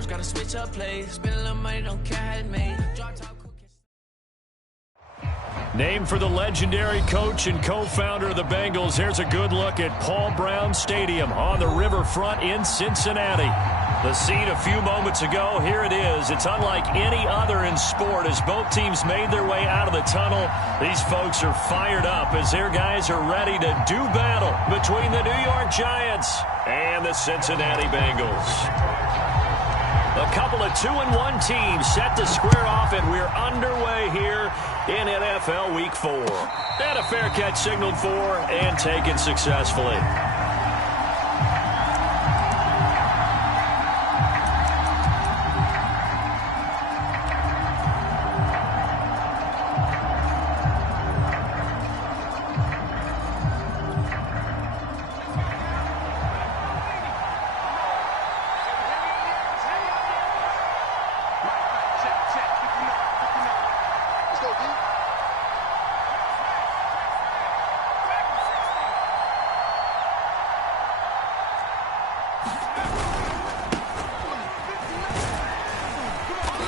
songs, gotta switch up plays. Spend a little money, don't care how it made. Drop top. Named for the legendary coach and co-founder of the Bengals, here's a good look at Paul Brown Stadium on the riverfront in Cincinnati. The scene a few moments ago, here it is. It's unlike any other in sport as both teams made their way out of the tunnel. These folks are fired up as their guys are ready to do battle between the New York Giants and the Cincinnati Bengals. A couple of 2-1 teams set to square off, and we're underway here in NFL Week 4. And a fair catch signaled for and taken successfully.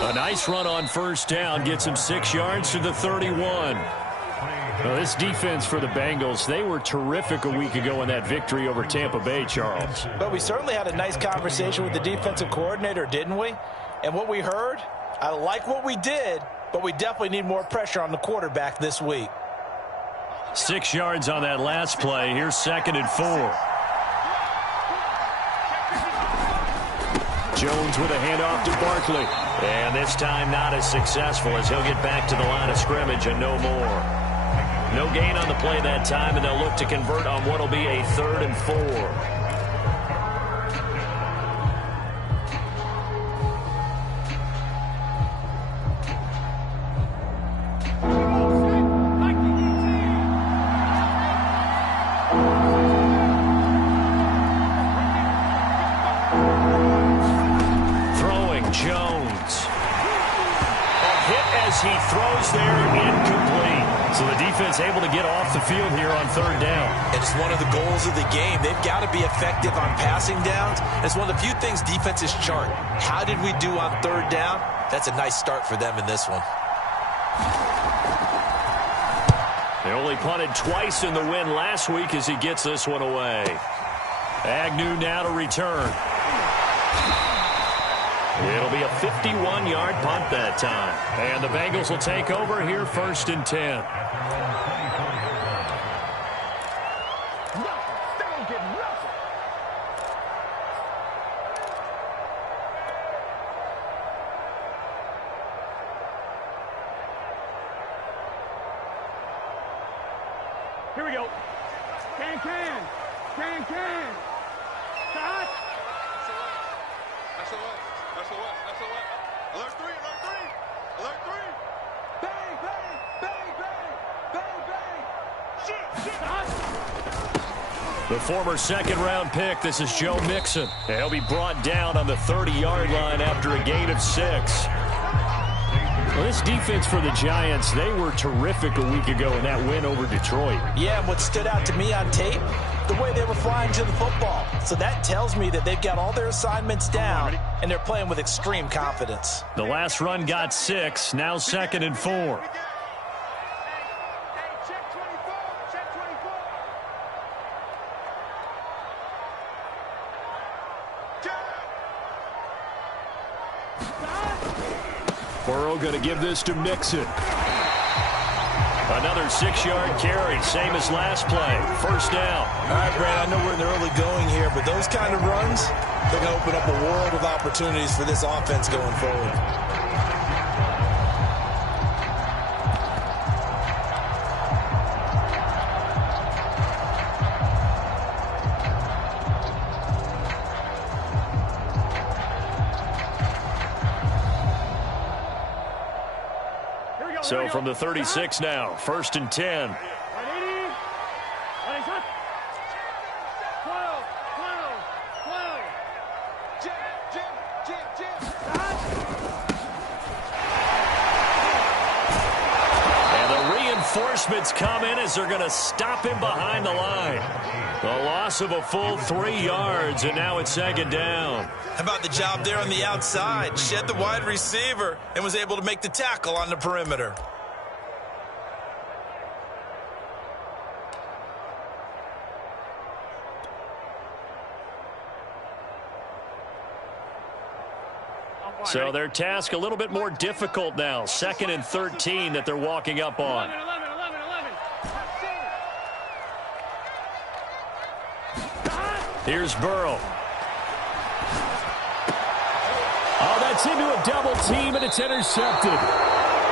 A nice run on first down gets him 6 yards to the 31. Well, this defense for the Bengals, they were terrific a week ago in that victory over Tampa Bay, Charles. But we certainly had a nice conversation with the defensive coordinator, didn't we? And what we heard, I like what we did, but we definitely need more pressure on the quarterback this week. 6 yards on that last play. Here's 2nd and 4. Jones with a handoff to Barkley. And this time not as successful as he'll get back to the line of scrimmage and no more. No gain on the play that time, and they'll look to convert on what will be a 3rd and 4. He throws there, incomplete. So the defense able to get off the field here on 3rd down. It's one of the goals of the game. They've got to be effective on passing downs. It's one of the few things defenses chart. How did we do on 3rd down? That's a nice start for them in this one. They only punted twice in the win last week as he gets this one away. Agnew now to return. It'll be a 51-yard punt that time. And the Bengals will take over here 1st and 10. Here we go. Can. Stop. That's a what? Alert 3. Alert 3. Bang, bang, bang, bang, bang, bang. Shit. The former 2nd-round pick, this is Joe Mixon. He'll be brought down on the 30-yard line after a gain of 6. Well, this defense for the Giants, they were terrific a week ago in that win over Detroit. Yeah, and what stood out to me on tape, the way they were flying to the football. So that tells me that they've got all their assignments down, and they're playing with extreme confidence. The last run got 6, now 2nd and 4. Burrow going to give this to Mixon. Another 6-yard carry, same as last play. 1st down. All right, Brad, I know we're in the early going here, but those kind of runs, they're going to open up a world of opportunities for this offense going forward. So from the 36 now, 1st and 10. Reinforcements come in as they're going to stop him behind the line. A loss of a full 3 yards, and now it's 2nd down. How about the job there on the outside? Shed the wide receiver and was able to make the tackle on the perimeter. So their task a little bit more difficult now. 2nd and 13 that they're walking up on. 11. Here's Burrow. Oh, that's into a double team, and it's intercepted.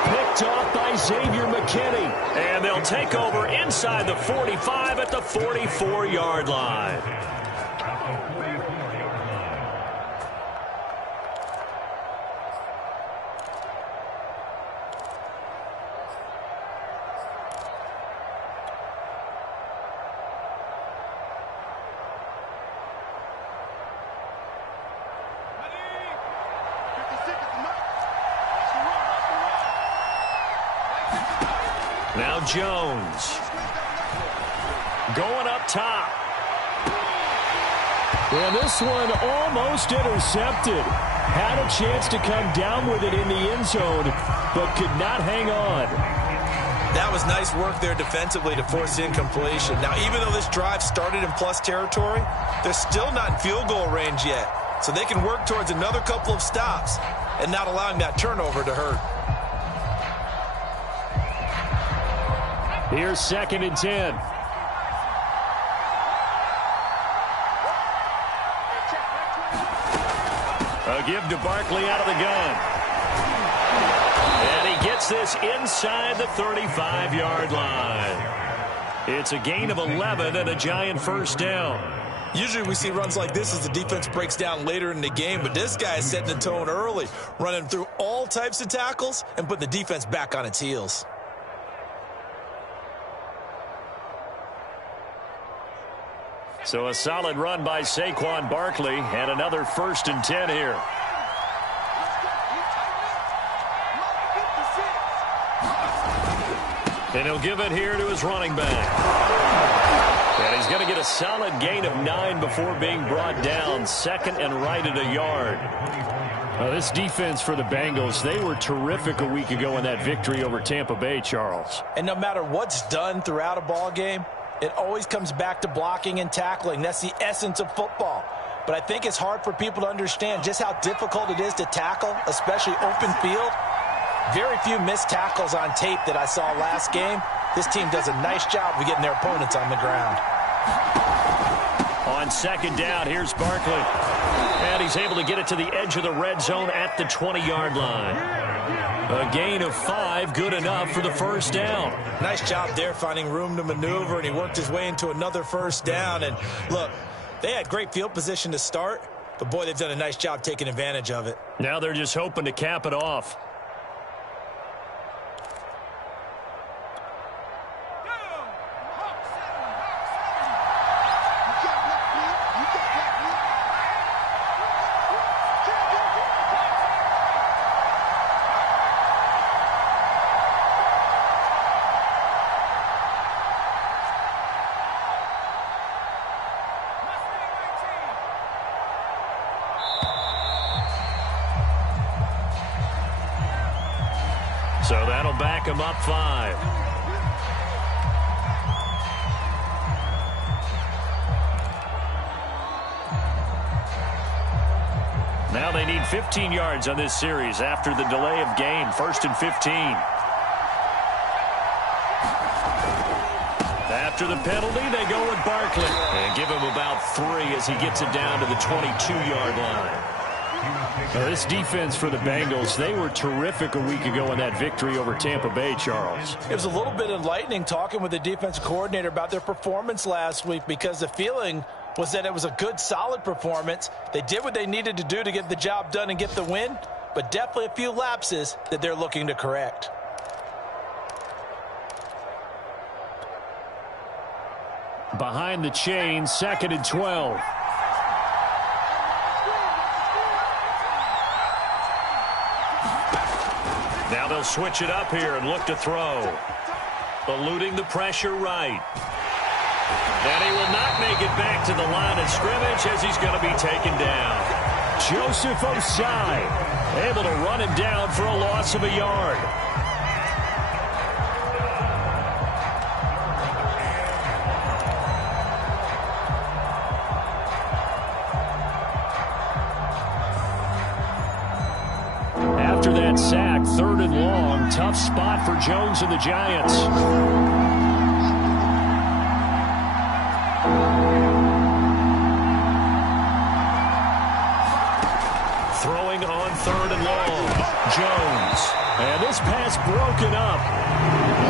Picked off by Xavier McKinney. And they'll take over inside the 45 at the 44-yard line. Now Jones. Going up top. And this one almost intercepted. Had a chance to come down with it in the end zone, but could not hang on. That was nice work there defensively to force incompletion. Now, even though this drive started in plus territory, they're still not in field goal range yet. So they can work towards another couple of stops and not allowing that turnover to hurt. Here's 2nd and 10. A give to Barkley out of the gun. And he gets this inside the 35-yard line. It's a gain of 11 and a giant 1st down. Usually we see runs like this as the defense breaks down later in the game, but this guy is setting the tone early, running through all types of tackles and putting the defense back on its heels. So a solid run by Saquon Barkley and another 1st and 10 here. And he'll give it here to his running back. And he's going to get a solid gain of 9 before being brought down. 2nd and right at a yard. This defense for the Bengals, they were terrific a week ago in that victory over Tampa Bay, Charles. And no matter what's done throughout a ball game, it always comes back to blocking and tackling. That's the essence of football. But I think it's hard for people to understand just how difficult it is to tackle, especially open field. Very few missed tackles on tape that I saw last game. This team does a nice job of getting their opponents on the ground. On 2nd down, here's Barkley. And he's able to get it to the edge of the red zone at the 20-yard line. A gain of 5, good enough for the 1st down. Nice job there finding room to maneuver, and he worked his way into another 1st down. And look, they had great field position to start, but boy, they've done a nice job taking advantage of it. Now they're just hoping to cap it off. So that'll back him up 5. Now they need 15 yards on this series after the delay of game. 1st and 15. After the penalty, they go with Barkley. And give him about 3 as he gets it down to the 22-yard line. Now, this defense for the Bengals, they were terrific a week ago in that victory over Tampa Bay, Charles. It was a little bit enlightening talking with the defensive coordinator about their performance last week, because the feeling was that it was a good, solid performance. They did what they needed to do to get the job done and get the win, but definitely a few lapses that they're looking to correct. Behind the chain, 2nd and 12. Now they'll switch it up here and look to throw. eluding the pressure right. And he will not make it back to the line of scrimmage as he's going to be taken down. Joseph Osai able to run him down for a loss of a yard. After that sack, 3rd and long, tough spot for Jones and the Giants. Throwing on 3rd and long, Jones. And this pass broken up.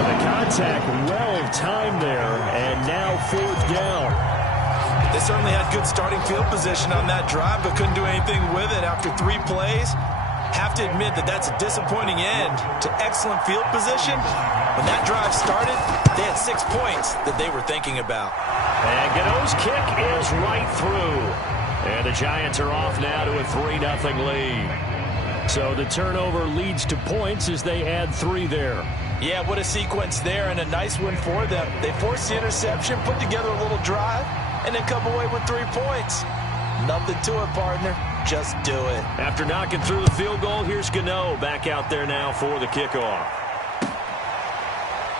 The contact well timed there, and now 4th down. They certainly had good starting field position on that drive, but couldn't do anything with it after 3 plays. Have to admit that that's a disappointing end to excellent field position. When that drive started, they had 6 points that they were thinking about. And Gano's kick is right through. And the Giants are off now to a 3-0 lead. So the turnover leads to points as they add 3 there. Yeah, what a sequence there, and a nice win for them. They forced the interception, put together a little drive, and then come away with 3 points. Nothing to it, partner. Just do it. After knocking through the field goal, here's Gano back out there now for the kickoff.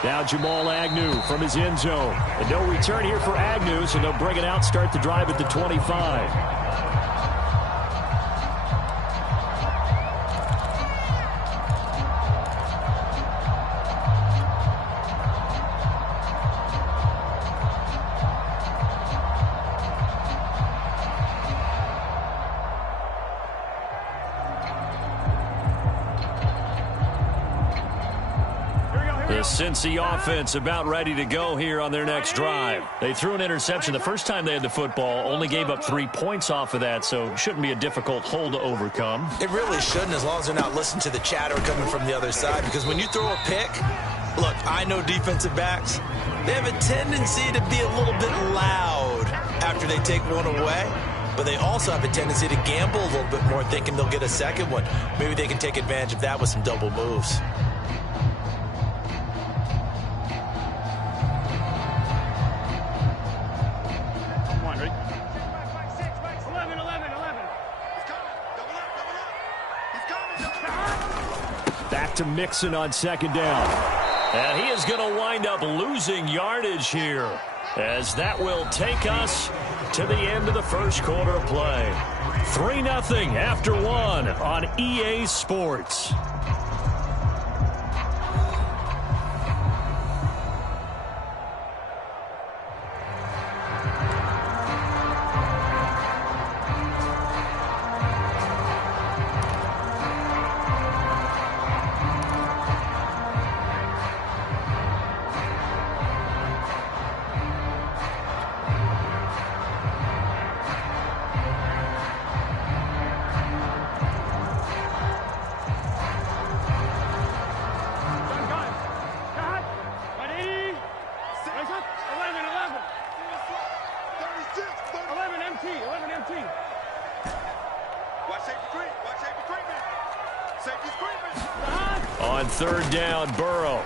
Now Jamal Agnew from his end zone. And no return here for Agnew, so they'll bring it out, start the drive at the 25. The Cincy offense about ready to go here on their next drive. They threw an interception the first time they had the football, only gave up 3 points off of that, so shouldn't be a difficult hole to overcome. It really shouldn't, as long as they're not listening to the chatter coming from the other side, because when you throw a pick, look, I know defensive backs, they have a tendency to be a little bit loud after they take one away, but they also have a tendency to gamble a little bit more, thinking they'll get a second one. Maybe they can take advantage of that with some double moves. Back to Mixon on 2nd down. And he is going to wind up losing yardage here, as that will take us to the end of the first quarter of play. 3-0 after 1 on EA Sports. On 3rd down, Burrow.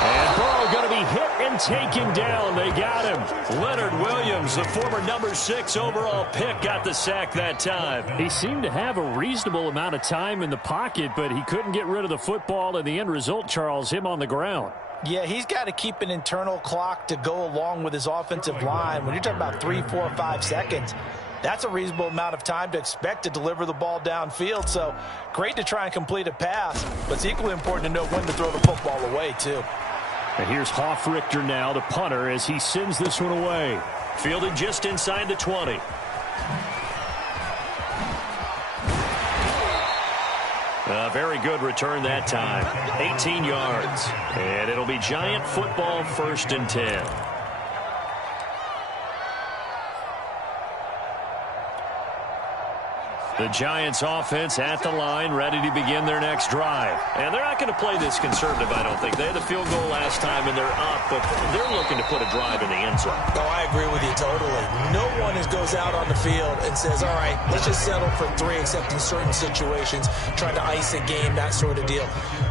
And Burrow going to be hit and taken down. They got him. Leonard Williams, the former number 6 overall pick, got the sack that time. He seemed to have a reasonable amount of time in the pocket, but he couldn't get rid of the football, and the end result, Charles, him on the ground. Yeah, he's got to keep an internal clock to go along with his offensive line. When you're talking about 3, 4, 5 seconds, that's a reasonable amount of time to expect to deliver the ball downfield. So great to try and complete a pass, but it's equally important to know when to throw the football away, too. And here's Hoffrichter now, the punter, as he sends this one away. Fielded just inside the 20. A very good return that time. 18 yards. And it'll be Giant football, 1st and 10. The Giants offense at the line, ready to begin their next drive. And they're not going to play this conservative, I don't think. They had a field goal last time, and they're up, but they're looking to put a drive in the end zone. Oh, I agree with you totally. No one is goes out on the field and says, all right, let's just settle for 3, except in certain situations, trying to ice a game, that sort of deal.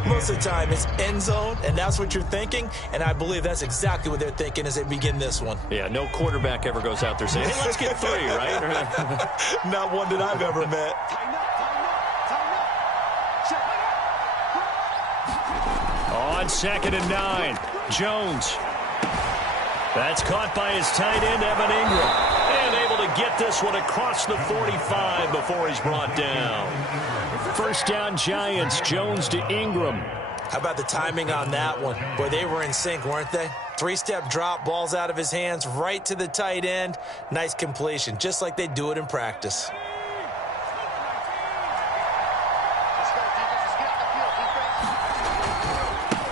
Most of the time, it's end zone, and that's what you're thinking, and I believe that's exactly what they're thinking as they begin this one. Yeah, no quarterback ever goes out there saying, hey, let's get 3, right? Not one that I've ever met. On 2nd and 9, Jones. That's caught by his tight end, Evan Ingram. And able to get this one across the 45 before he's brought down. First down, Giants. Jones to Ingram. How about the timing on that one? Boy, they were in sync, weren't they? 3-step drop, ball's out of his hands, right to the tight end. Nice completion, just like they do it in practice.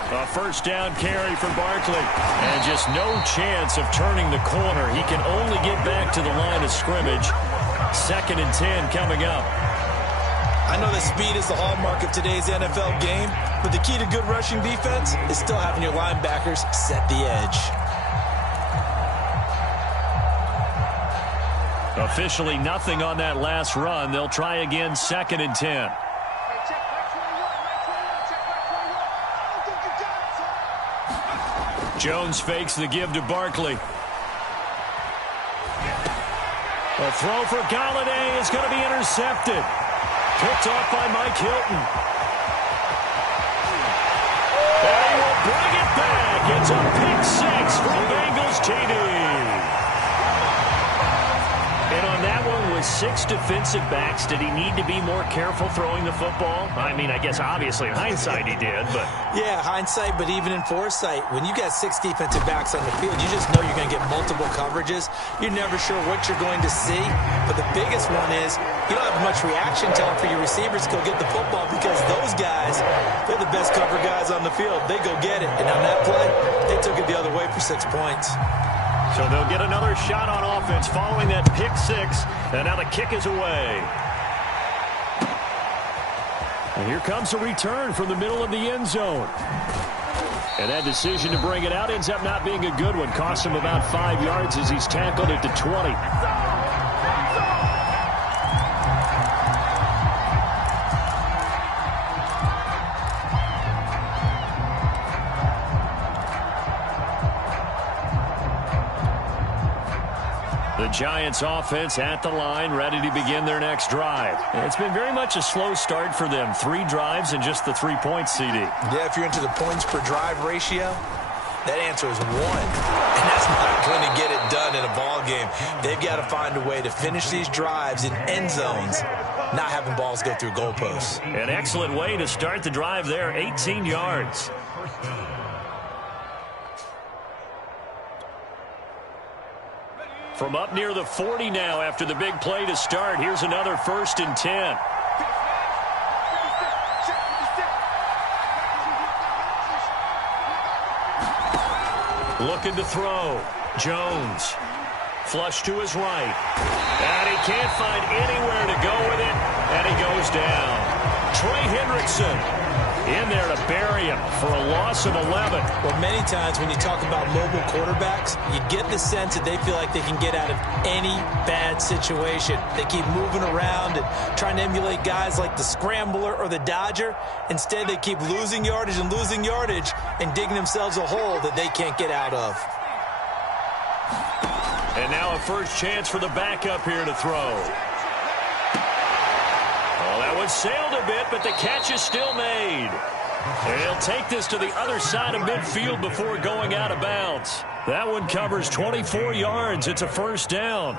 A first down carry for Barkley. And just no chance of turning the corner. He can only get back to the line of scrimmage. 2nd and 10 coming up. I know that speed is the hallmark of today's NFL game, but the key to good rushing defense is still having your linebackers set the edge. Officially nothing on that last run. They'll try again, 2nd and 10. Jones fakes the give to Barkley. A throw for Galladay is going to be intercepted. Picked off by Mike Hilton. And he will bring it back. It's a pick 6 from Bengals TD. And on that one, with 6 defensive backs, did he need to be more careful throwing the football? I mean, I guess obviously in hindsight he did, but... Yeah, hindsight, but even in foresight, when you got 6 defensive backs on the field, you just know you're going to get multiple coverages. You're never sure what you're going to see. But the biggest one is you don't have much reaction time for your receivers to go get the football because those guys, they're the best cover guys on the field. They go get it. And on that play, they took it the other way for 6 points. So they'll get another shot on offense following that pick 6. And now the kick is away. And here comes a return from the middle of the end zone. And that decision to bring it out ends up not being a good one. Costs him about 5 yards as he's tackled at the 20. The Giants offense at the line, ready to begin their next drive. It's been very much a slow start for them. 3 drives and just the 3 points, CD. Yeah, if you're into the points per drive ratio, that answer is 1. And that's not going to get it done in a ball game. They've got to find a way to finish these drives in end zones, not having balls go through goalposts. An excellent way to start the drive there, 18 yards. From up near the 40 now after the big play to start. Here's another 1st and 10. Looking to throw. Jones. Flush to his right. And he can't find anywhere to go with it. And he goes down. Trey Hendrickson in there to bury him for a loss of 11. Well, many times when you talk about mobile quarterbacks, you get the sense that they feel like they can get out of any bad situation. They keep moving around and trying to emulate guys like the scrambler or the dodger. Instead, they keep losing yardage and digging themselves a hole that they can't get out of. And now a first chance for the backup here to throw. Well, that one sailed a bit, but the catch is still made. And he'll take this to the other side of midfield before going out of bounds. That one covers 24 yards. It's a first down.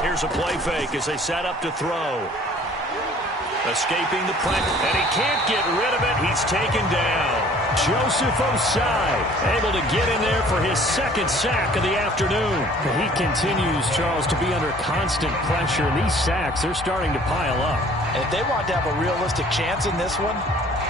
Here's a play fake as they set up to throw. Escaping the pressure, and he can't get rid of it. He's taken down. Joseph Osai able to get in there for his 2nd sack of the afternoon. He continues, Charles, to be under constant pressure. And these sacks, they're starting to pile up. And if they want to have a realistic chance in this one,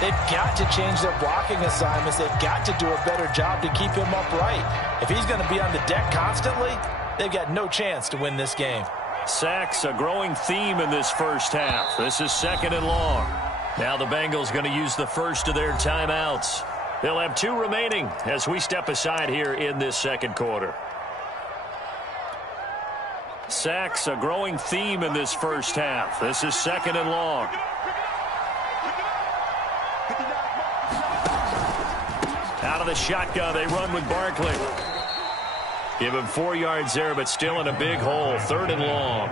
They've got to change their blocking assignments. They've got to do a better job to keep him upright. If he's going to be on the deck constantly, they've got no chance to win this game. Sacks, a growing theme in this first half. This is 2nd and long. Now the Bengals going to use the first of their timeouts. They'll have 2 remaining as we step aside here in this second quarter. Sacks, a growing theme in this first half. This is 2nd and long. Out of the shotgun, they run with Barkley. Give him 4 yards there, but still in a big hole. 3rd and long.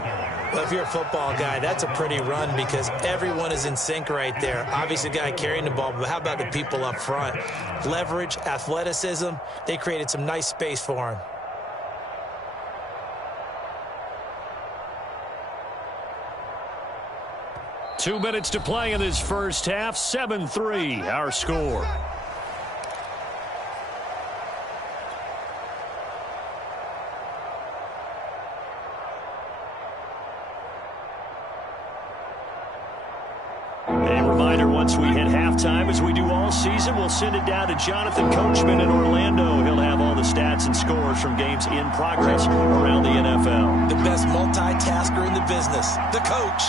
Well, if you're a football guy, that's a pretty run because everyone is in sync right there. Obviously, the guy carrying the ball, but how about the people up front? Leverage, athleticism, they created some nice space for him. Two minutes to play in this first half. 7-3, our score. Once we hit halftime, as we do all season, we'll send it down to Jonathan Coachman in Orlando. He'll have all the stats and scores from games in progress around the NFL. The best multitasker in the business, the coach.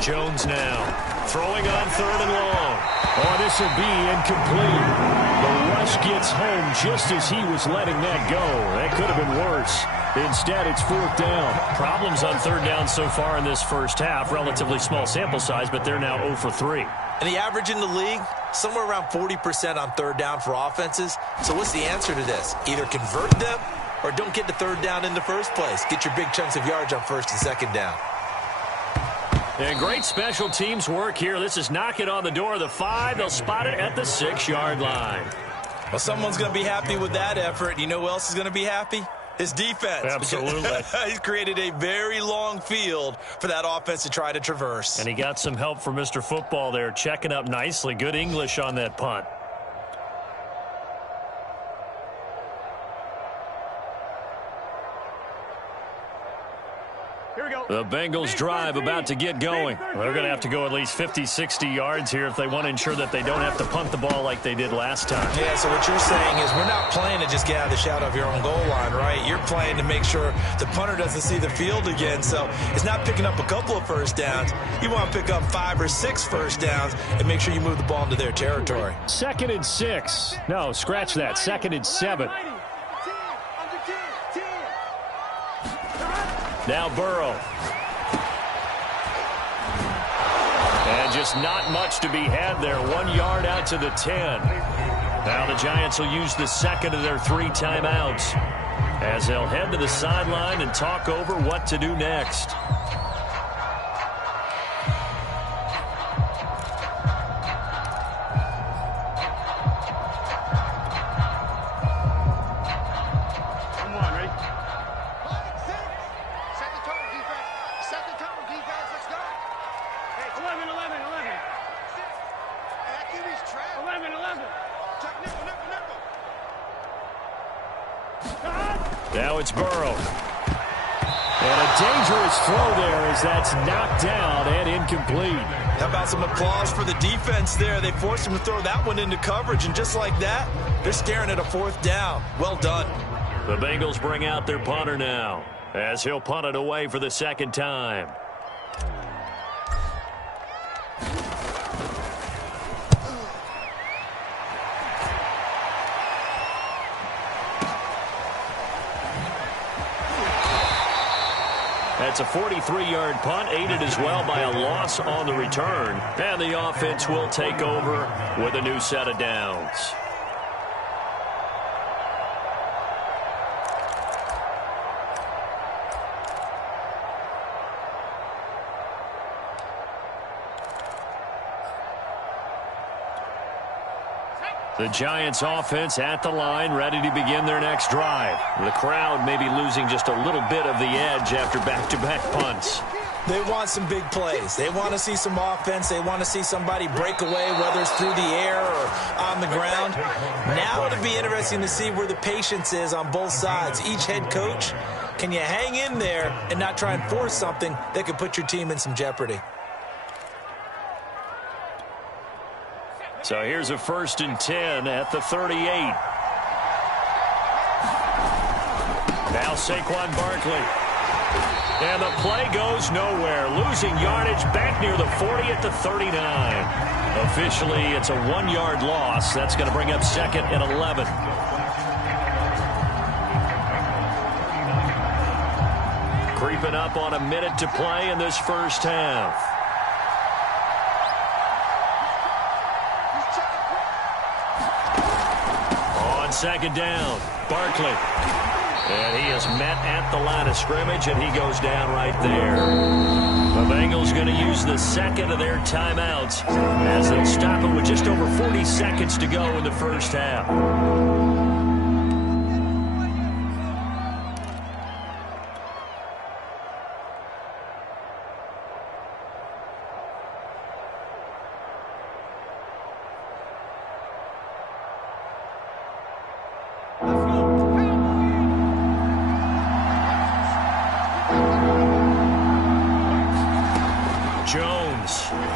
Jones now, throwing on 3rd and long. Oh, this will be incomplete. The rush gets home just as he was letting that go. That could have been worse. Instead, it's 4th down. Problems on 3rd down so far in this first half. Relatively small sample size, but they're now 0 for 3. And the average in the league, somewhere around 40% on 3rd down for offenses. So what's the answer to this? Either convert them or don't get to 3rd down in the first place. Get your big chunks of yards on 1st and 2nd down. And great special teams work here. This is knocking on the door of the 5. They'll spot it at the 6-yard line. Well, someone's going to be happy with that effort. You know who else is going to be happy? His defense. Absolutely. He's created a very long field for that offense to try to traverse. And he got some help from Mr. Football there, checking up nicely. Good English on that punt. The Bengals drive about to get going. They're going to have to go at least 50, 60 yards here if they want to ensure that they don't have to punt the ball like they did last time. Yeah, so what you're saying is we're not playing to just get out of the shadow of your own goal line, right? You're playing to make sure the punter doesn't see the field again. So it's not picking up a couple of first downs. You want to pick up 5 or 6 first downs and make sure you move the ball into their territory. 2nd and 6. No, scratch that. 2nd and 7. Now Burrow. And just not much to be had there. 1 yard out to the 10. Now the Giants will use the 2nd of their 3 timeouts as they'll head to the sideline and talk over what to do next. Now it's Burrow. And a dangerous throw there as that's knocked down and incomplete. How about some applause for the defense there? They forced him to throw that one into coverage, and just like that, they're staring at a 4th down. Well done. The Bengals bring out their punter now as he'll punt it away for the 2nd time. That's a 43-yard punt, aided as well by a loss on the return. And the offense will take over with a new set of downs. The Giants offense at the line, ready to begin their next drive. The crowd may be losing just a little bit of the edge after back-to-back punts. They want some big plays. They want to see some offense. They want to see somebody break away, whether it's through the air or on the ground. Now it'll be interesting to see where the patience is on both sides. Each head coach, can you hang in there and not try and force something that could put your team in some jeopardy? So here's a 1st and 10 at the 38. Now Saquon Barkley. And the play goes nowhere. Losing yardage back near the 40 at the 39. Officially, it's a 1-yard loss. That's going to bring up 2nd and 11. Creeping up on a minute to play in this first half. On 2nd down, Barkley. And he is met at the line of scrimmage, and he goes down right there. The Bengals going to use the 2nd of their timeouts as they'll stop it with just over 40 seconds to go in the first half.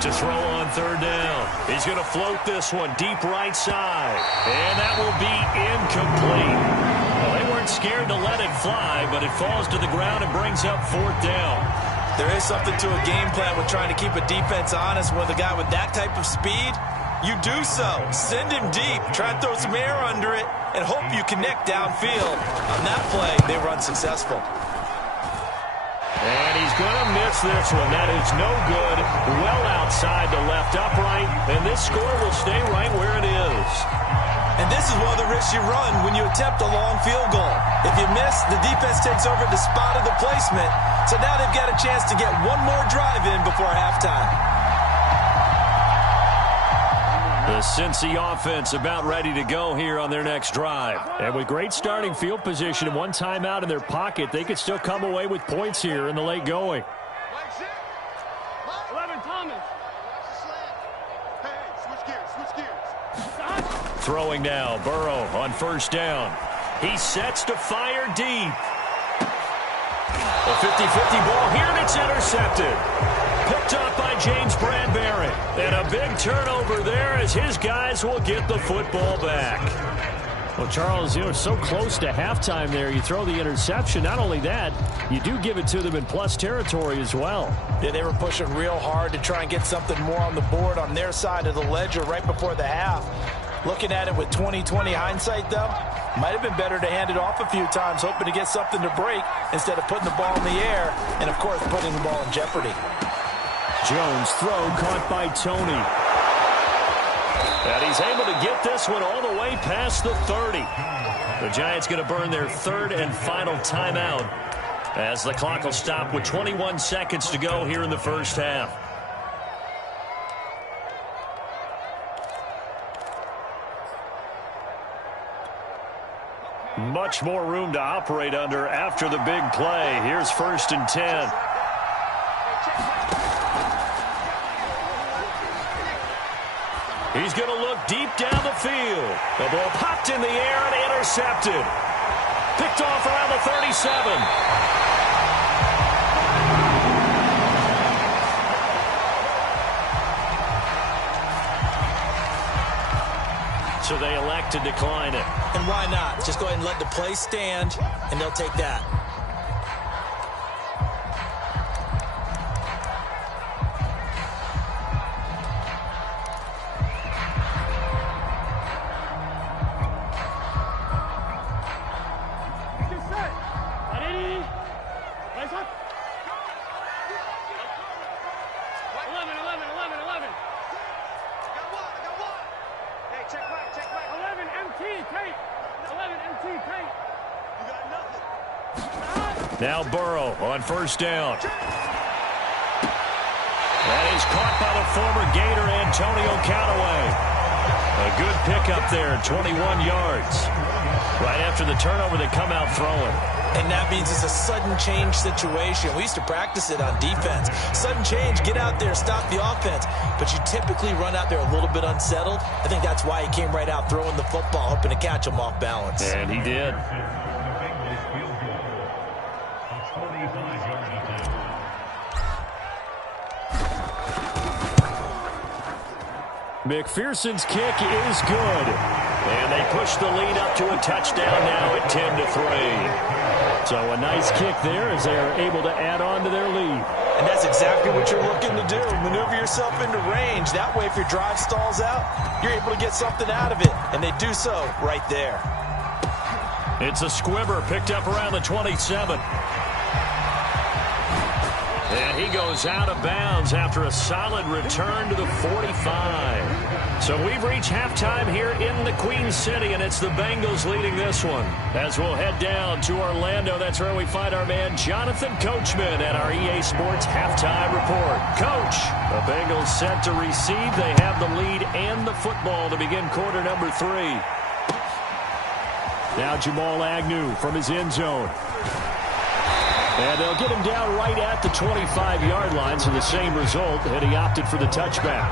To throw on 3rd down. He's going to float this one deep right side. And that will be incomplete. Well, they weren't scared to let it fly, but it falls to the ground and brings up 4th down. There is something to a game plan with trying to keep a defense honest. With a guy with that type of speed, you do so. Send him deep. Try and throw some air under it and hope you connect downfield. On that play, they were unsuccessful. And he's going to miss this one. That is no good. Well outside the left upright. And this score will stay right where it is. And this is one of the risks you run when you attempt a long field goal. If you miss, the defense takes over the spot of the placement. So now they've got a chance to get one more drive in before halftime. The Cincy offense about ready to go here on their next drive. And with great starting field position and one timeout in their pocket, they could still come away with points here in the late going. 11 Thomas. Hey, switch gears. Throwing now, Burrow on 1st down. He sets to fire deep. A 50-50 ball here, and it's intercepted. Picked up by James Bradbury. And a big turnover there as his guys will get the football back. Well, Charles, so close to halftime there. You throw the interception. Not only that, you do give it to them in plus territory as well. Yeah, they were pushing real hard to try and get something more on the board on their side of the ledger right before the half. Looking at it with 20/20 hindsight, though, might have been better to hand it off a few times, hoping to get something to break instead of putting the ball in the air and, of course, putting the ball in jeopardy. Jones throw caught by Tony. And he's able to get this one all the way past the 30. The Giants going to burn their 3rd and final timeout as the clock will stop with 21 seconds to go here in the first half. Much more room to operate under after the big play. Here's 1st and 10. He's going to look deep down the field. The ball popped in the air and intercepted. Picked off around the 37. So they elect to decline it. And why not? Just go ahead and let the play stand, and they'll take that. Now Burrow on 1st down. That is caught by the former Gator Antonio Callaway. A good pickup there, 21 yards. Right after the turnover, they come out throwing. And that means it's a sudden change situation. We used to practice it on defense. Sudden change, get out there, stop the offense. But you typically run out there a little bit unsettled. I think that's why he came right out throwing the football, hoping to catch him off balance. And he did. McPherson's kick is good. And they push the lead up to a touchdown now at 10-3. So a nice kick there as they are able to add on to their lead. And that's exactly what you're looking to do. Maneuver yourself into range. That way, if your drive stalls out, you're able to get something out of it. And they do so right there. It's a squibber picked up around the 27. And he goes out of bounds after a solid return to the 45. So we've reached halftime here in the Queen City, and it's the Bengals leading this one. As we'll head down to Orlando, that's where we find our man Jonathan Coachman at our EA Sports Halftime Report. Coach, the Bengals set to receive. They have the lead and the football to begin quarter number 3. Now Jamal Agnew from his end zone. And they'll get him down right at the 25-yard line, so the same result, and he opted for the touchback.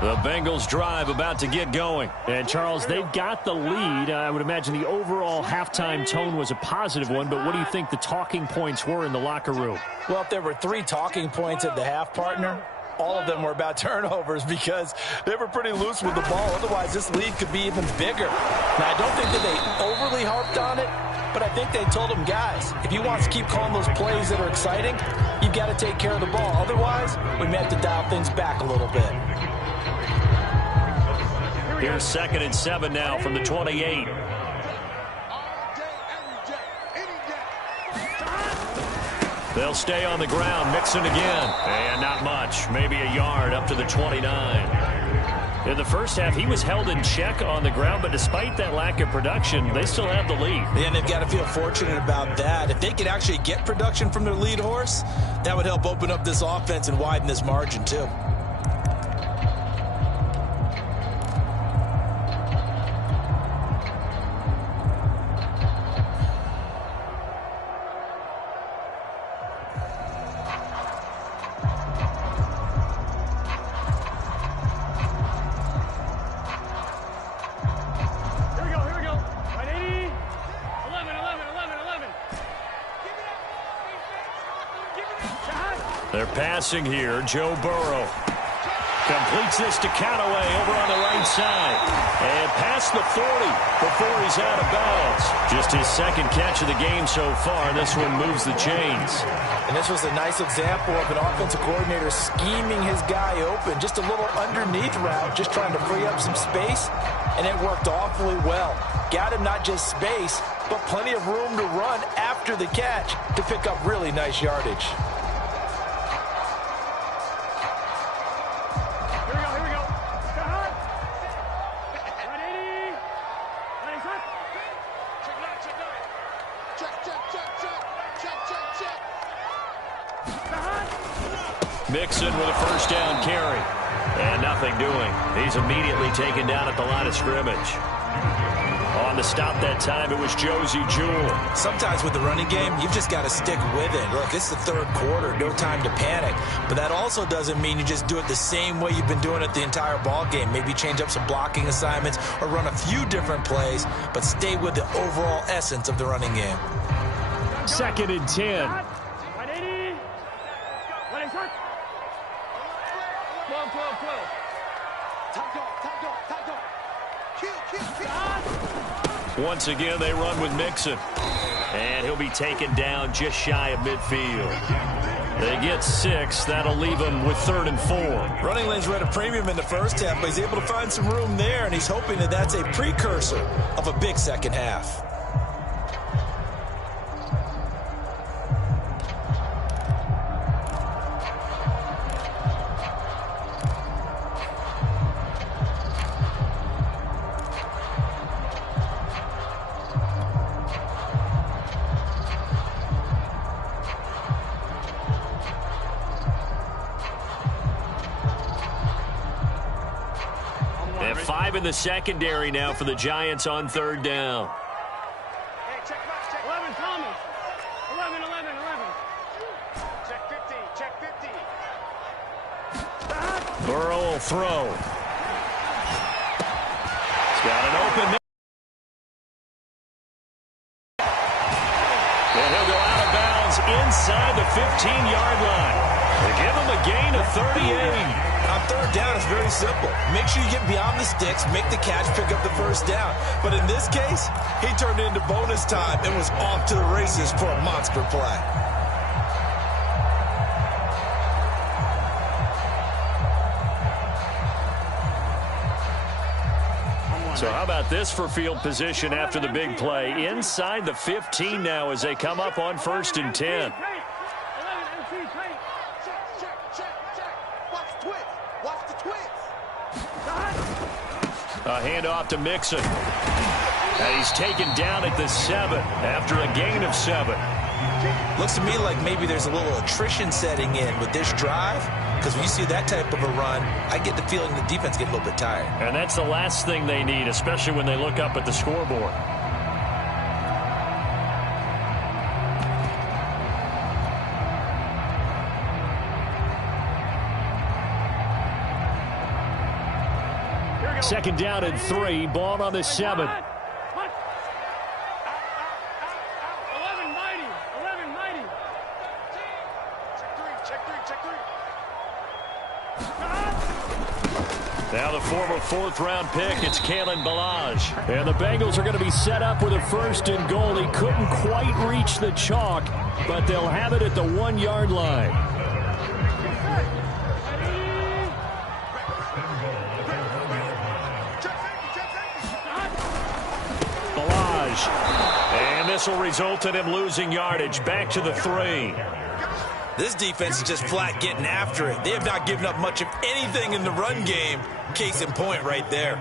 The Bengals drive about to get going. And, Charles, they've got the lead. I would imagine the overall halftime tone was a positive one, but what do you think the talking points were in the locker room? Well, if there were 3 talking points at the half, partner, all of them were about turnovers because they were pretty loose with the ball. Otherwise, this lead could be even bigger. Now, I don't think that they overly harped on it, but I think they told them, guys, if you want to keep calling those plays that are exciting, you've got to take care of the ball. Otherwise, we may have to dial things back a little bit. Here's 2nd and 7 now from the 28. They'll stay on the ground, Mixon again. And not much, maybe a yard up to the 29. In the first half, he was held in check on the ground, but despite that lack of production, they still have the lead. And they've got to feel fortunate about that. If they could actually get production from their lead horse, that would help open up this offense and widen this margin too. They're passing here. Joe Burrow completes this to Callaway over on the right side. And past the 40 before he's out of bounds. Just his 2nd catch of the game so far. This one moves the chains. And this was a nice example of an offensive coordinator scheming his guy open. Just a little underneath route, just trying to free up some space. And it worked awfully well. Got him not just space, but plenty of room to run after the catch to pick up really nice yardage. Mixon with a 1st down carry. And nothing doing. He's immediately taken down at the line of scrimmage. On the stop that time, it was Josie Jewell. Sometimes with the running game, you've just got to stick with it. Look, it's the 3rd quarter, no time to panic. But that also doesn't mean you just do it the same way you've been doing it the entire ball game. Maybe change up some blocking assignments or run a few different plays, but stay with the overall essence of the running game. 2nd and 10. Once again, they run with Mixon. And he'll be taken down just shy of midfield. They get 6. That'll leave him with 3rd and 4. Running lanes were at a premium in the first half, but he's able to find some room there, and he's hoping that that's a precursor of a big second half. 5 in the secondary now for the Giants on third down. Hey, check box, check 11, Thomas. 11. Check 15, check 15. Burrow will throw. He's got an open man. And he'll go out of bounds inside the 15-yard line. They give him a gain of 38. On third down, it's very simple. Make sure you get beyond the sticks, make the catch, pick up the first down. But in this case, he turned it into bonus time and was off to the races for a monster play. So how about this for field position after the big play? Inside the 15 now as they come up on 1st and 10. A handoff to Mixon. And he's taken down at the 7 after a gain of 7. Looks to me like maybe there's a little attrition setting in with this drive, because when you see that type of a run, I get the feeling the defense gets a little bit tired. And that's the last thing they need, especially when they look up at the scoreboard. Second down and 3, ball on the 7. 11 mighty. Check three. Now the former 4th-round pick, it's Kalen Ballage. And the Bengals are going to be set up with a 1st and goal. He couldn't quite reach the chalk, but they'll have it at the 1-yard line. And this will result in him losing yardage back to the 3. This defense is just flat getting after it. They have not given up much of anything in the run game. Case in point right there.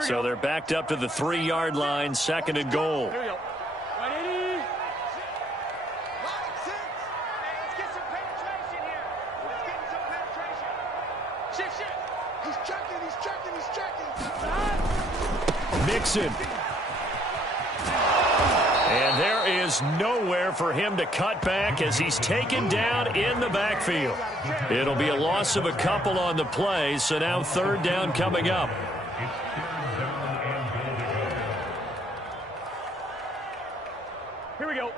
So they're backed up to the 3-yard line, 2nd and goal. Here we go. Let's get some penetration here. Shit. He's checking. Mixon. And there is nowhere for him to cut back as he's taken down in the backfield. It'll be a loss of a couple on the play, so now 3rd down coming up. Here we go.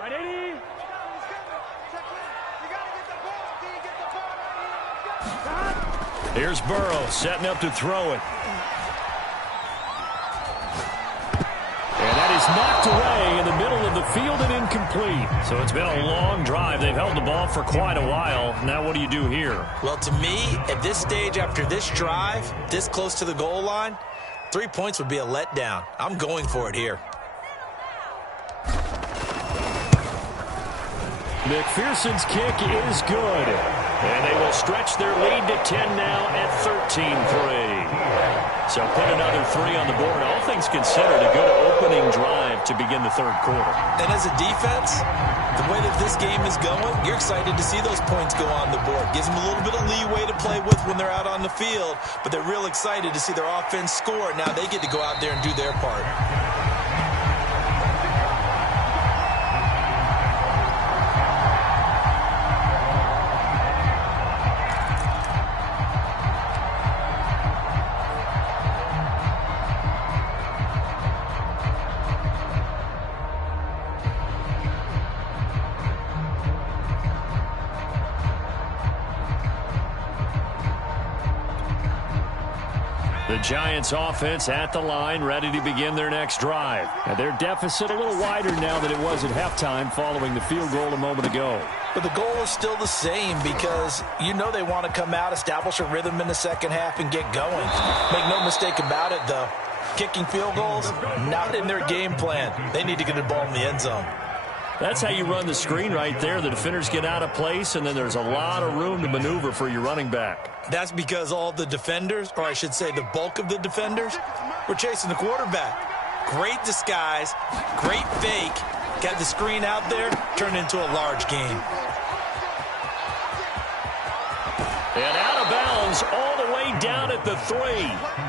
Right, 80. Here's Burrow setting up to throw it. And that is knocked away in the middle of the field and incomplete. So it's been a long drive. They've held the ball for quite a while. Now what do you do here? Well, to me, at this stage after this drive, this close to the goal line, 3 points would be a letdown. I'm going for it here. McPherson's kick is good. And they will stretch their lead to 10 now at 13-3. So put another 3 on the board. All things considered, a good opening drive to begin the 3rd quarter. And as a defense, the way that this game is going, you're excited to see those points go on the board. Gives them a little bit of leeway to play with when they're out on the field, but they're real excited to see their offense score. Now they get to go out there and do their part. The Giants offense at the line, ready to begin their next drive. And their deficit a little wider now than it was at halftime following the field goal a moment ago. But the goal is still the same because you know they want to come out, establish a rhythm in the second half, and get going. Make no mistake about it, though. Kicking field goals, not in their game plan. They need to get the ball in the end zone. That's how you run the screen right there. The defenders get out of place, and then there's a lot of room to maneuver for your running back. That's because all the defenders, or I should say the bulk of the defenders, were chasing the quarterback. Great disguise, great fake. Got the screen out there, turned into a large game. And out of bounds all the way down at the 3.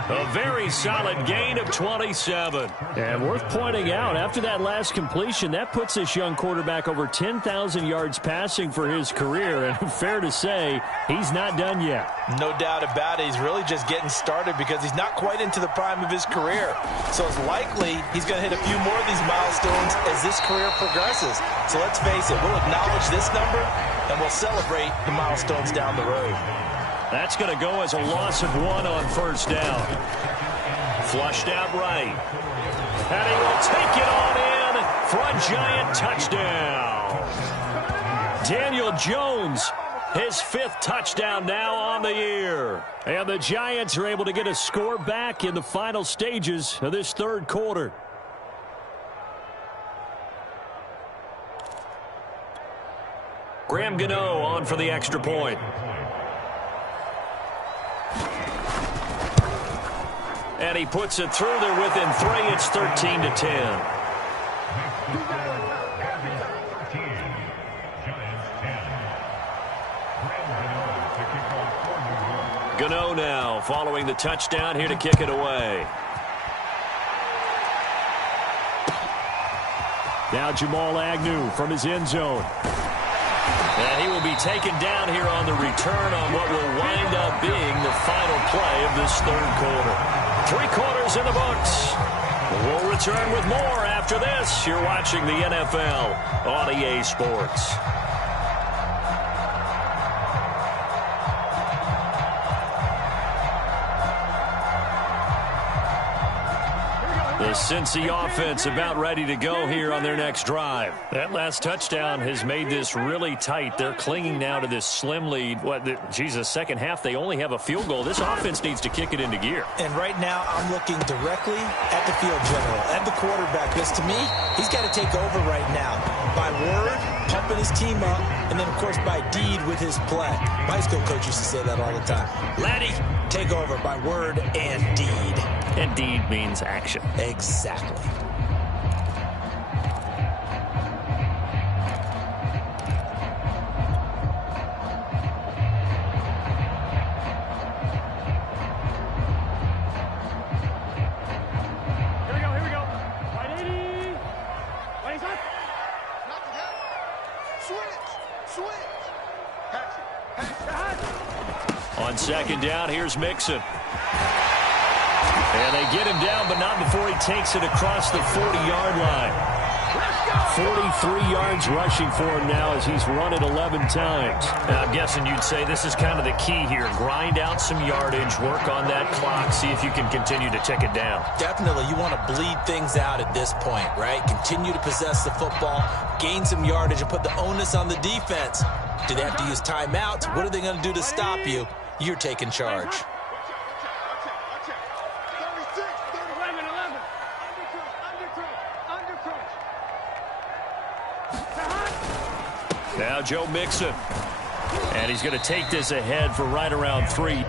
A very solid gain of 27. And worth pointing out, after that last completion, that puts this young quarterback over 10,000 yards passing for his career. And fair to say, he's not done yet. No doubt about it. He's really just getting started because he's not quite into the prime of his career. So it's likely he's going to hit a few more of these milestones as this career progresses. So let's face it, we'll acknowledge this number and we'll celebrate the milestones down the road. That's going to go as a loss of 1 on first down. Flushed out right. And he will take it on in for a giant touchdown. Daniel Jones, his 5th touchdown now on the year. And the Giants are able to get a score back in the final stages of this 3rd quarter. Graham Gano on for the extra point. And he puts it through there within 3. It's 13-10. Gano now following the touchdown here to kick it away. Now Jamal Agnew from his end zone. And he will be taken down here on the return on what will wind up being the final play of this 3rd quarter. 3 quarters in the books. We'll return with more after this. You're watching the NFL on EA Sports. The Cincy offense about ready to go here on their next drive. That last touchdown has made this really tight. They're clinging now to this slim lead. Second half, they only have a field goal. This offense needs to kick it into gear. And right now, I'm looking directly at the field general, at the quarterback, because to me, he's got to take over right now. By word, pumping his team up, and then, of course, by deed with his play. My high school coach used to say that all the time. Laddie, take over by word and deed. And deed means action. Exactly. Here we go. Right 80. Right up. Knock it out. Switch. Patch it. On second down, here's Mixon. And they get him down, but not before he takes it across the 40-yard line. 43 yards rushing for him now as he's run it 11 times. And I'm guessing you'd say this is kind of the key here. Grind out some yardage, work on that clock, see if you can continue to tick it down. Definitely. You want to bleed things out at this point, right? Continue to possess the football, gain some yardage, and put the onus on the defense. Do they have to use timeouts? What are they going to do to stop you? You're taking charge. Now Joe Mixon. And he's going to take this ahead for right around 3.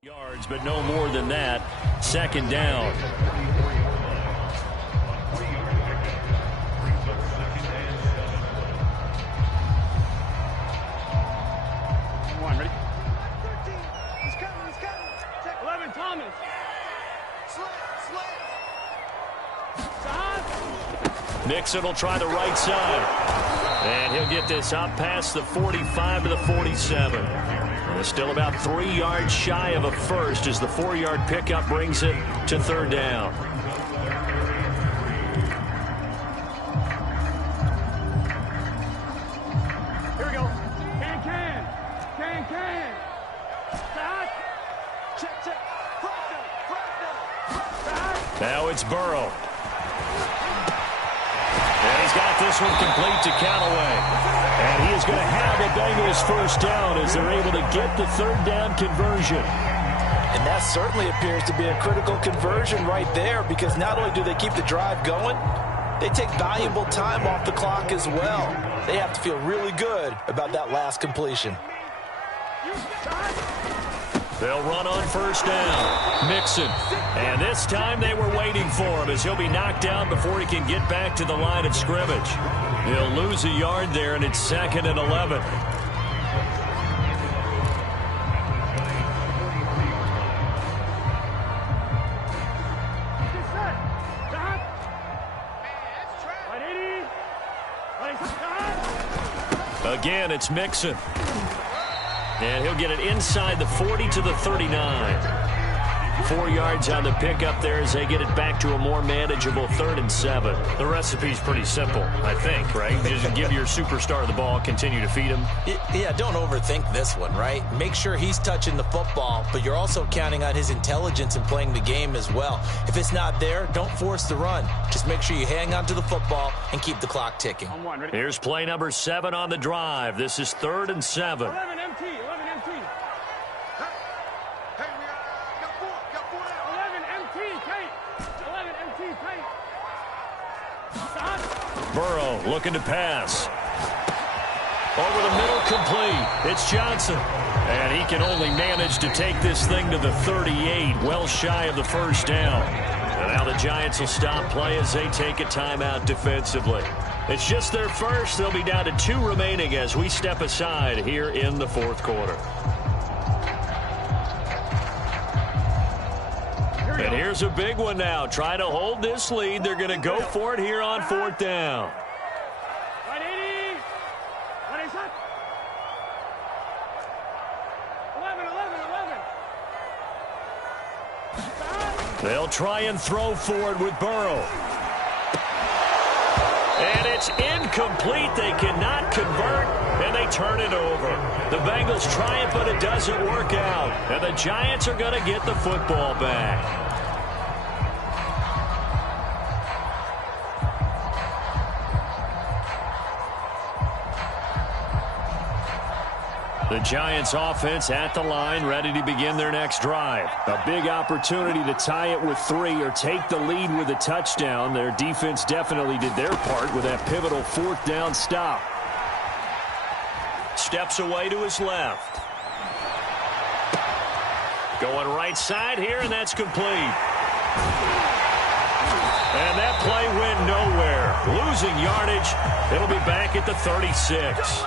Yards, but no more than that. Second down. Mixon will try the right side. And he'll get this up past the 45 to the 47. And it's still about 3 yards shy of a first as the 4-yard pickup brings it to 3rd down. Here we go. Can. Check. Now it's Burrow. And he's got this one complete to Callaway. And he is going to have a Bengals first down as they're able to get the 3rd down conversion. And that certainly appears to be a critical conversion right there, because not only do they keep the drive going, they take valuable time off the clock as well. They have to feel really good about that last completion. They'll run on first down. Mixon. And this time they were waiting for him as he'll be knocked down before he can get back to the line of scrimmage. He'll lose a yard there, and it's 2nd and 11. Again, it's Mixon. And he'll get it inside the 40 to the 39. 4 yards on the pickup there as they get it back to a more manageable 3rd and 7. The recipe's pretty simple, I think, right? Just give your superstar the ball, continue to feed him. Yeah, don't overthink this one, right? Make sure he's touching the football, but you're also counting on his intelligence in playing the game as well. If it's not there, don't force the run. Just make sure you hang on to the football and keep the clock ticking. Here's play number 7 on the drive. This is 3rd and 7. 11 MT, 11 MT. Hey, we got 4 now. 11 MT, tight. 11 MT, tight. Stop. Burrow looking to pass. Over the middle, complete. It's Johnson. And he can only manage to take this thing to the 38, well shy of the first down. And now the Giants will stop play as they take a timeout defensively. It's just their first. They'll be down to 2 remaining as we step aside here in the 4th quarter. And here's a big one now. Trying to hold this lead. They're going to go for it here on 4th down. 180. 180. 11, 11, 11. They'll try and throw for it with Burrow. And it's incomplete. They cannot convert, and they turn it over. The Bengals try it, but it doesn't work out. And the Giants are going to get the football back. The Giants offense at the line, ready to begin their next drive. A big opportunity to tie it with 3 or take the lead with a touchdown. Their defense definitely did their part with that pivotal 4th down stop. Steps away to his left. Going right side here, and that's complete. And that play went nowhere. Losing yardage. It'll be back at the 36.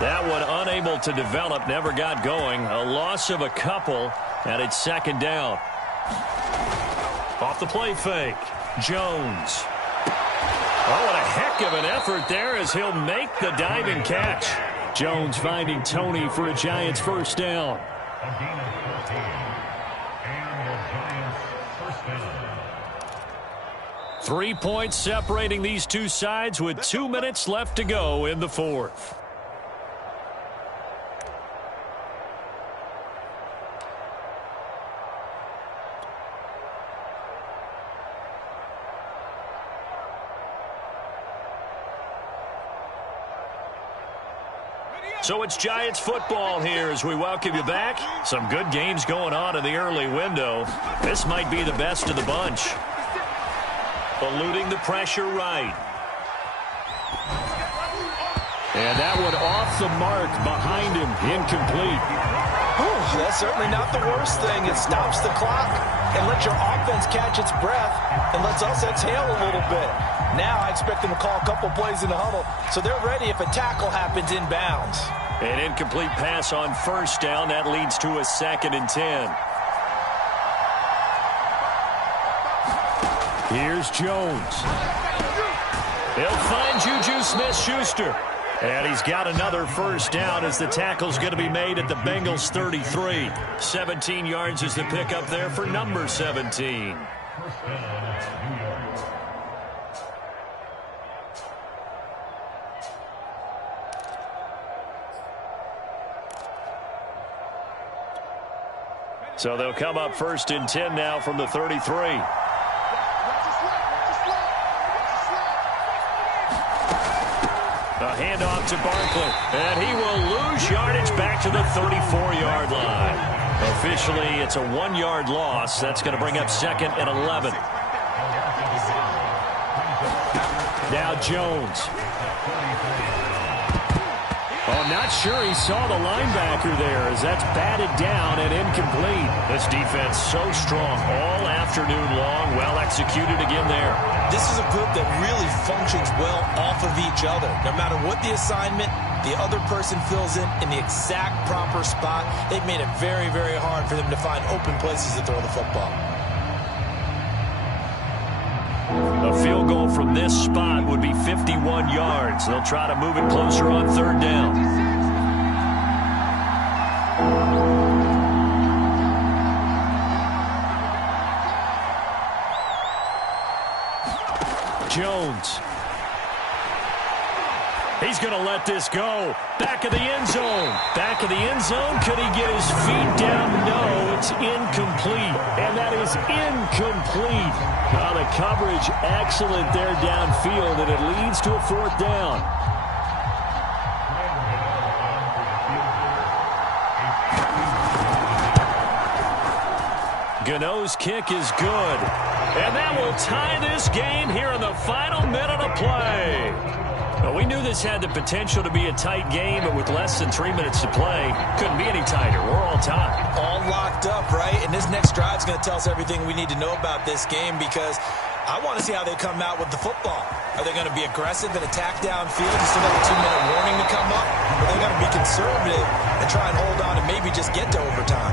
That one unable to develop, never got going. A loss of a couple, and it's 2nd down. Off the play fake, Jones. Oh, what a heck of an effort there as he'll make the diving catch. Jones finding Tony for a Giants first down. 3 points separating these two sides with 2 minutes left to go in the 4th. So it's Giants football here as we welcome you back. Some good games going on in the early window. This might be the best of the bunch. Eluding the pressure right. And that one off the mark behind him, incomplete. That's certainly not the worst thing. It stops the clock and lets your offense catch its breath and lets us exhale a little bit. Now I expect them to call a couple plays in the huddle, so they're ready if a tackle happens inbounds. An incomplete pass on first down. That leads to a 2nd and 10. Here's Jones. He'll find Juju Smith-Schuster. And he's got another first down as the tackle's going to be made at the Bengals 33. 17 yards is the pickup there for number 17. So they'll come up 1st and 10 now from the 33. A handoff to Barkley, and he will lose yardage back to the 34-yard line. Officially, it's a 1-yard loss. That's going to bring up 2nd and 11. Now Jones. Oh, not sure he saw the linebacker there as that's batted down and incomplete. This defense so strong all afternoon long. Well executed again there. This is a group that really functions well off of each other. No matter what the assignment, the other person fills in the exact proper spot. They've made it very, very hard for them to find open places to throw the football. A field goal from this spot would be 51 yards. They'll try to move it closer on third down. Jones. He's going to let this go. Back of the end zone. Back of the end zone. Could he get his feet down? No, it's incomplete. And that is incomplete. The coverage excellent there downfield, and it leads to a fourth down. Gano's kick is good. And that will tie this game here in the final minute of play. Well, we knew this had the potential to be a tight game, but with less than 3 minutes to play, couldn't be any tighter. We're all tied. All locked up, right? And this next drive is going to tell us everything we need to know about this game because I want to see how they come out with the football. Are they going to be aggressive and attack downfield and still have a 2-minute warning to come up? Or are they going to be conservative and try and hold on and maybe just get to overtime?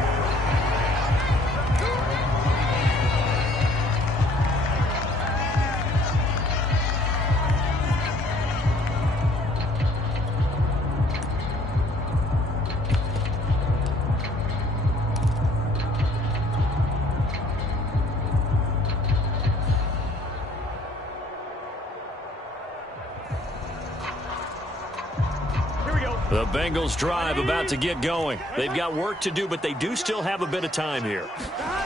The Bengals drive about to get going. They've got work to do, but they do still have a bit of time here.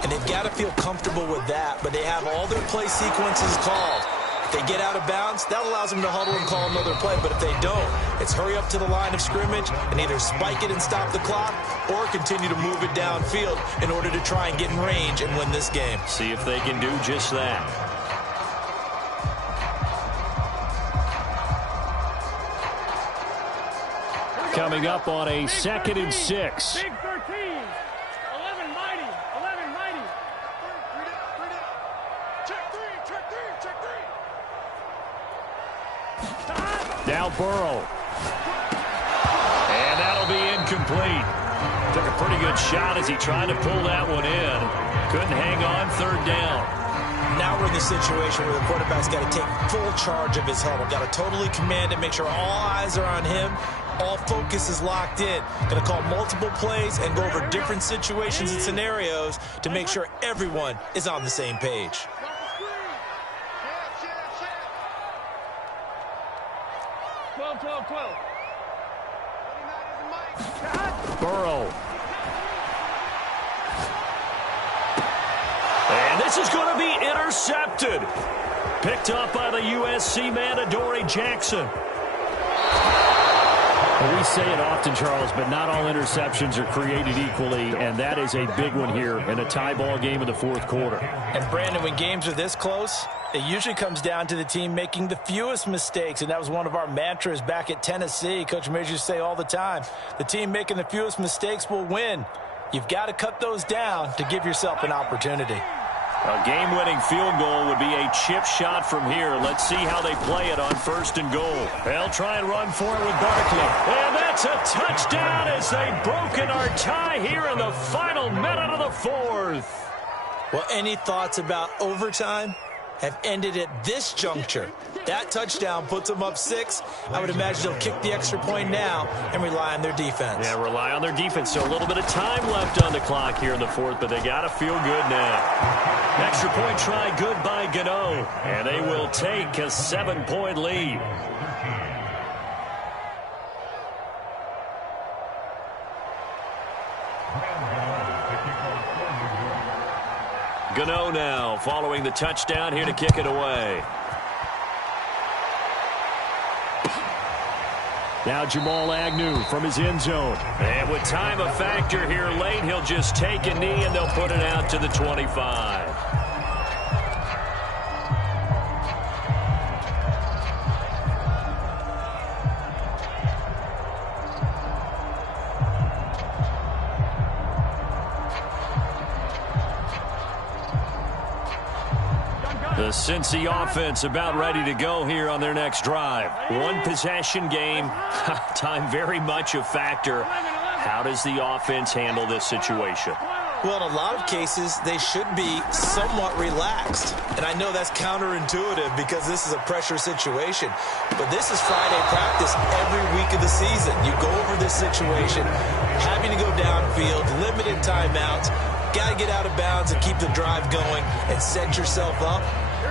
And they've got to feel comfortable with that, but they have all their play sequences called. If they get out of bounds, that allows them to huddle and call another play, but if they don't, it's hurry up to the line of scrimmage and either spike it and stop the clock or continue to move it downfield in order to try and get in range and win this game. See if they can do just that. Coming up on a 2nd and 6. Big 13. 11 mighty. 11 mighty. Check three. Now Burrow. And that'll be incomplete. Took a pretty good shot as he tried to pull that one in. Couldn't hang on, third down. Now we're in the situation where the quarterback's got to take full charge of his huddle. Got to totally command it, make sure all eyes are on him. All focus is locked in. Going to call multiple plays and go over different situations and scenarios to make sure everyone is on the same page. 12. Burrow. And this is going to be intercepted. Picked up by the USC man, Adoree Jackson. Well, we say it often, Charles, but not all interceptions are created equally, and that is a big one here in a tie ball game in the fourth quarter. And, Brandon, when games are this close, it usually comes down to the team making the fewest mistakes, and that was one of our mantras back at Tennessee. Coach Majors used to say all the time, the team making the fewest mistakes will win. You've got to cut those down to give yourself an opportunity. A game-winning field goal would be a chip shot from here. Let's see how they play it on 1st and goal. They'll try and run for it with Barkley. And that's a touchdown as they've broken our tie here in the final minute of the fourth. Well, any thoughts about overtime have ended at this juncture. That touchdown puts them up 6. I would imagine they'll kick the extra point now and rely on their defense. Yeah, rely on their defense. So a little bit of time left on the clock here in the fourth, but they got to feel good now. Extra point try good by Gano, and they will take a 7-point lead. Gano now following the touchdown here to kick it away. Now Jamal Agnew from his end zone. And with time a factor here late, he'll just take a knee and they'll put it out to the 25. The Cincy offense about ready to go here on their next drive. One possession game. Time very much a factor. How does the offense handle this situation? Well, in a lot of cases, they should be somewhat relaxed. And I know that's counterintuitive because this is a pressure situation. But this is Friday practice every week of the season. You go over this situation, having to go downfield, limited timeouts, got to get out of bounds and keep the drive going and set yourself up.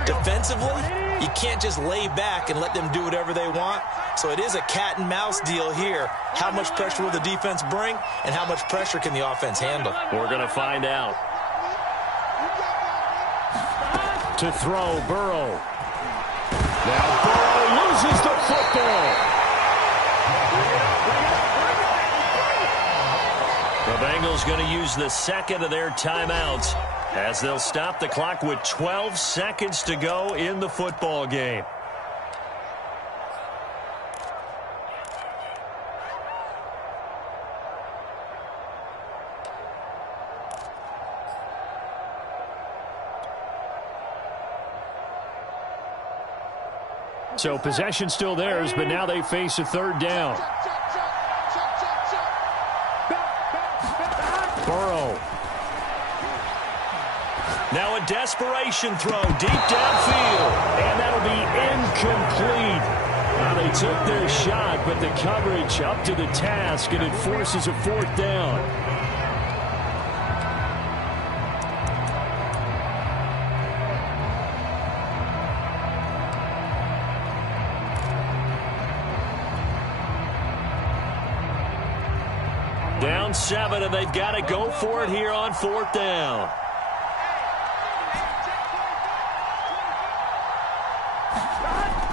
Defensively, you can't just lay back and let them do whatever they want. So it is a cat and mouse deal here. How much pressure will the defense bring, and how much pressure can the offense handle? We're going to find out. To throw, Burrow. Now Burrow loses the football. The Bengals going to use the second of their timeouts as they'll stop the clock with 12 seconds to go in the football game. So possession still theirs, but now they face a third down. Burrow. Now a desperation throw deep downfield, and that'll be incomplete. Now they took their shot, but the coverage up to the task, and it forces a fourth down. Down 7, and they've got to go for it here on fourth down.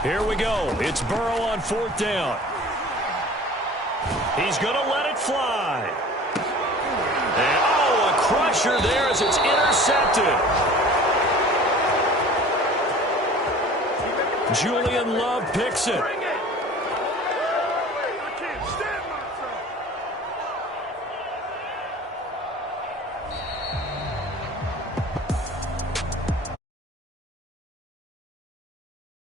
Here we go. It's Burrow on fourth down. He's going to let it fly. And, oh, a crusher there as it's intercepted. Julian Love picks it.